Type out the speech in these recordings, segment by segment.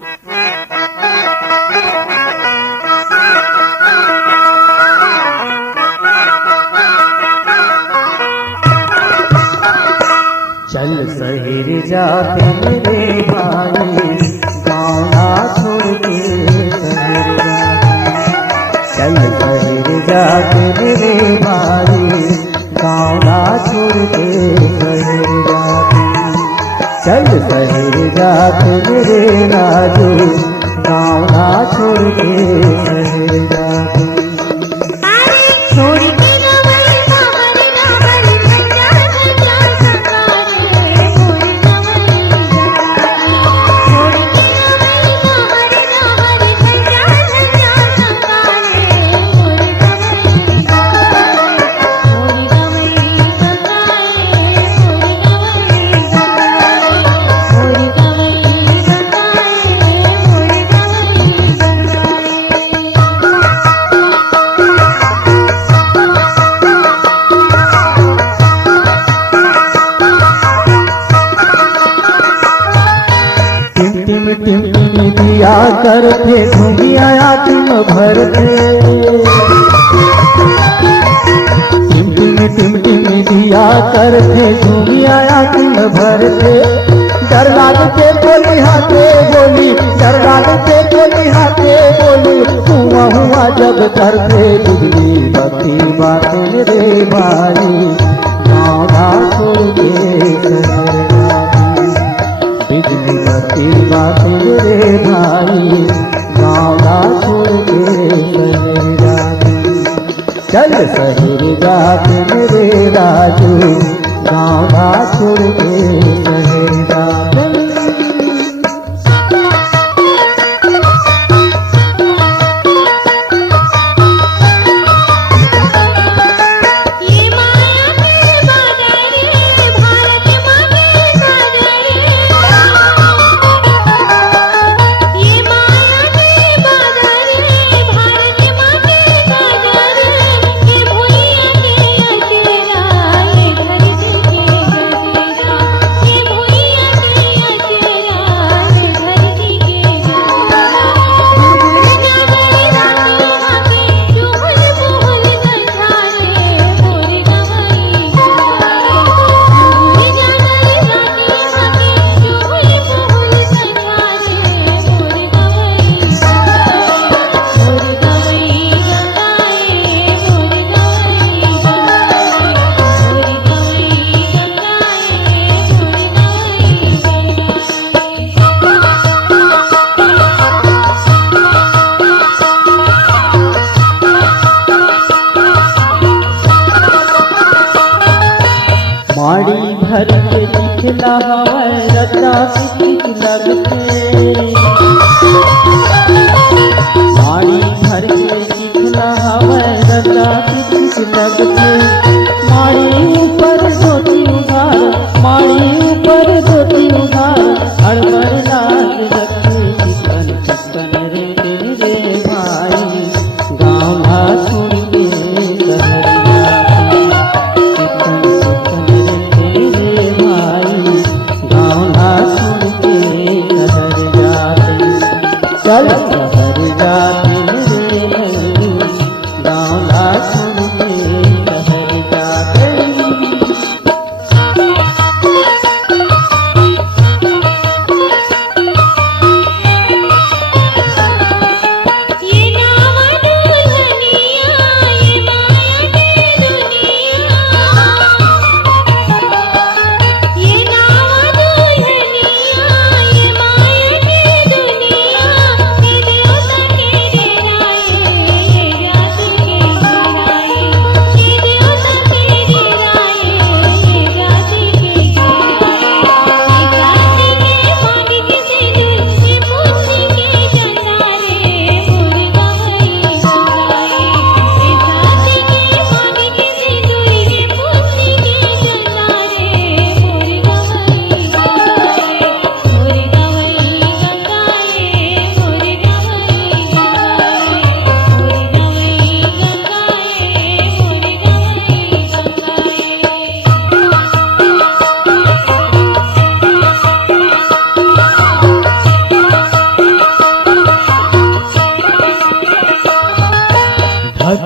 चल शहर जाते मेरे भाई, गाँव ना छोड़ के शहर जाते। चल शहर जाते मेरे भाई, गाँव ना छोड़ के शहर जाते। चल शहर जाते मेरे राजू, गाँव ना छोड़ के शहर जाते। टिम दिया करते ढूंढिया तुम भरते। टिम दिया करते ढूंढिया तुम भरते। डर लागते बोली हाथे बोली, डर लागते बोली हाथे बोली। हुआ हुआ जब करते बिजली बत्ती बातें रे भाई, गाँव ना छोड़ के शहर जाती। बिजली बत्ती बातें रे भाई, गाँव ना छोड़ के शहर जाती। चल शहर जाते मेरे राजू, गाँव ना छोड़ के शहर जाते। माड़ी भर के दिखला हवाए रत्ता किस लगते। माड़ी भर के दिखला हवाए रत्ता किस लगते। माड़ी ऊपर धोती उघार, माड़ी ऊपर धोती उघार। अड़बर लाग रखे चिकन चिकन रे भाई, गाँव ना छोड़ के शहर जाती। चल शहर जाते मेरे भाई, गाँव ना छोड़ के शहर जाते। ये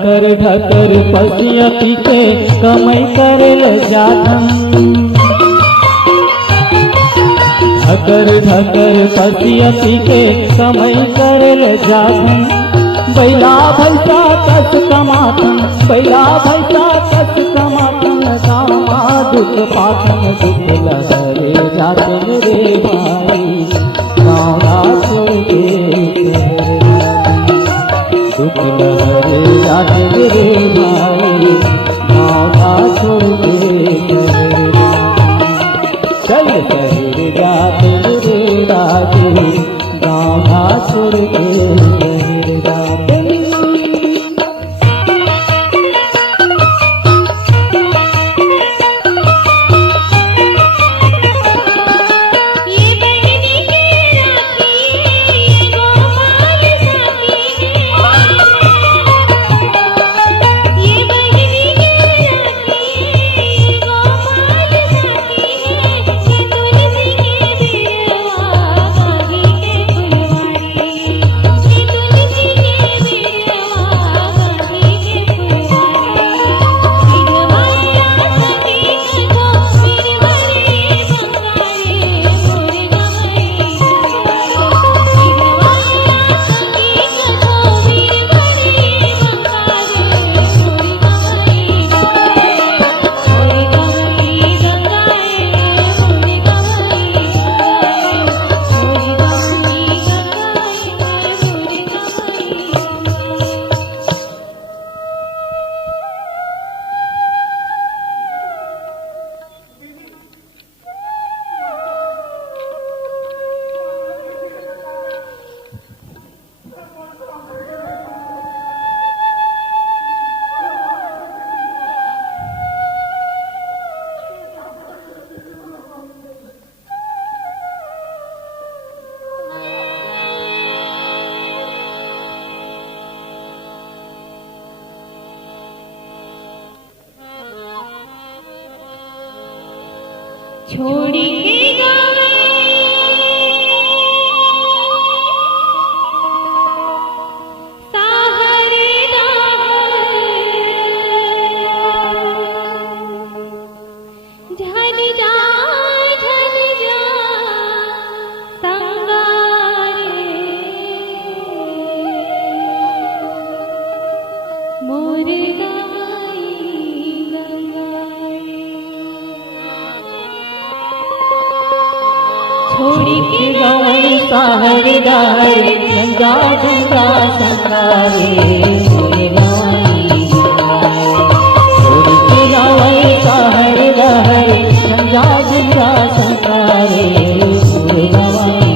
ढकर ढकर पसिया पीके कमाई करे जाथन ढकर ढकर पसिया पीके कमाई करे जाथन बैला भैसा कस कमाथन बैला भैसा कस कमाथन गामा दुख पाथन दुख लहरे जाथन रे भाई गाँव छोड़ के दुख लहरे जाथन रे भाई गाँव छोड़ के चल शहर जाथन रे राजे गाँव छोड़ के छोड़ी के गावे साहरे झन जा संगारे मोर छोड़ी के गवई साहर गाए गंगा गंगा संगारे छोड़ी के गवई साहर गाए गंगा गंगा संगारे गंगा